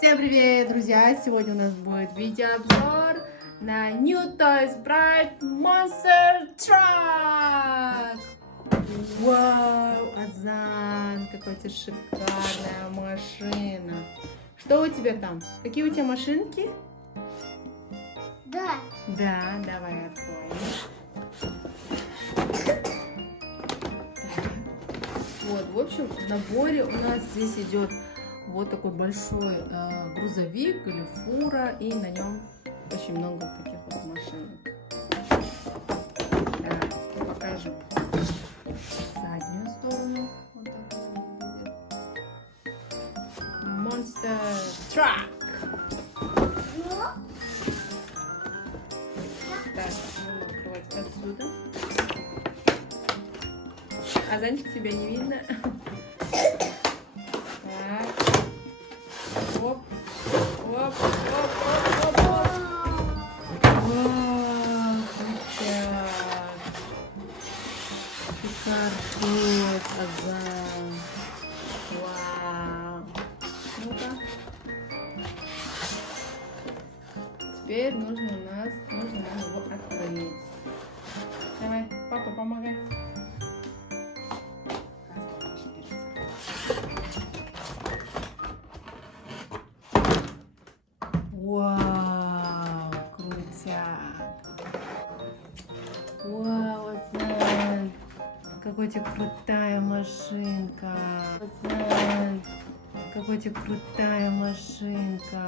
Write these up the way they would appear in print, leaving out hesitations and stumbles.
Всем привет, друзья! Сегодня у нас будет видеообзор на New Toys Bright Monster Truck. Вау, Азан, какая у тебя шикарная машина. Что у тебя там? Какие у тебя машинки? Да. Да, давай откроем. Вот, в общем, в наборе у нас здесь идет вот такой большой грузовик или фура, и на нем очень много таких вот машинок. Так, покажем заднюю сторону. Вот так она будет. Monster Truck. Так, будем открывать отсюда. Азанчик, тебя не видно. Оп, оп, оп, оп, оп, оп. Вау, крутяк. Шикарный Азан. Вау. Ну-ка. Теперь нужно нам его открыть. Давай, папа, помогай. Вау, крутяк. Вау, Азан, какой у тебя крутая машинка. Азан, какой у тебя крутая машинка.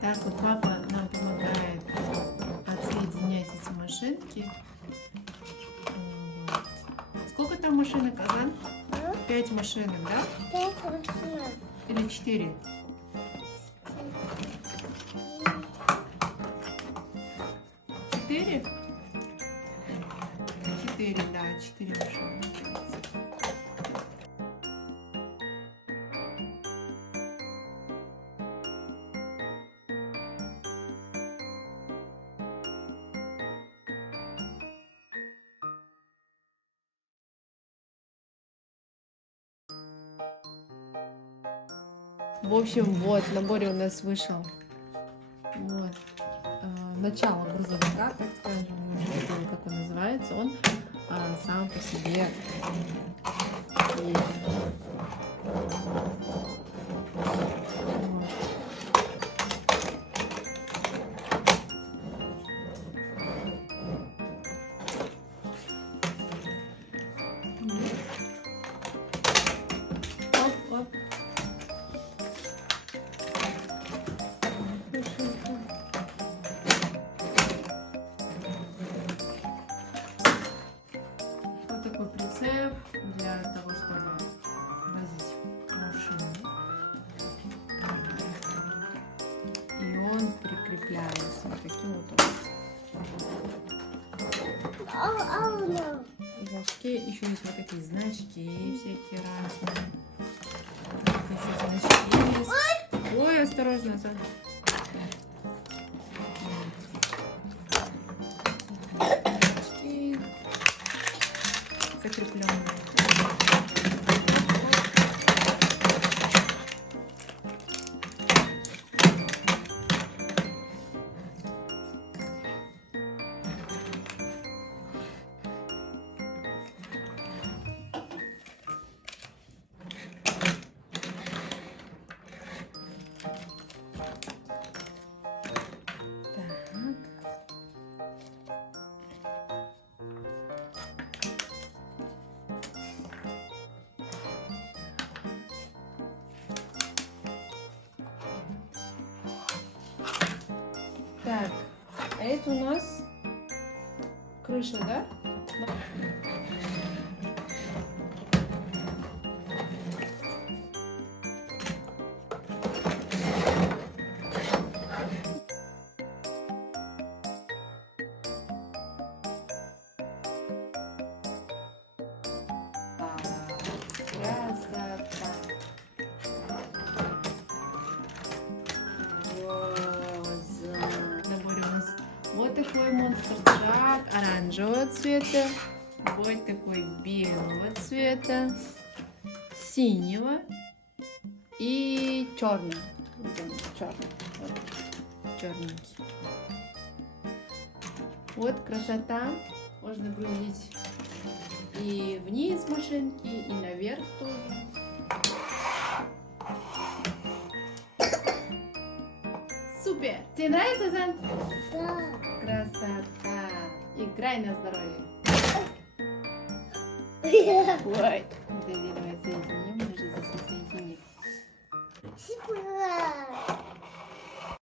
Так вот папа нам помогает отсоединять эти машинки. Вот. Сколько там машинок, Азан? 5 машинок, да? 5 машин. Или 4? 4? 4, да, 4 машины. В общем, вот в наборе у нас вышел вот, начало грузовика, так скажем, мы уже видели, как он называется. Он сам по себе есть. Оп, оп. Вот такой прицеп для того, чтобы возить машину. И он прикрепляется вот таким вот образом. В башке еще есть вот такие значки всякие разные. Еще значки есть. Ой, осторожно, Азан. Значки закрепленные. Так, а это у нас крыша, да? Красота. В наборе у нас вот такой монстр трак оранжевого цвета, вот такой белого цвета, синего и черного. Черненький. Вот красота. Можно грузить и вниз машинки, и наверх тоже. Супер! Тебе нравится, Зан? Да. Красота! Играй на здоровье! Ой! Подожди, давай соединим, мы же здесь не соединим. Секунду.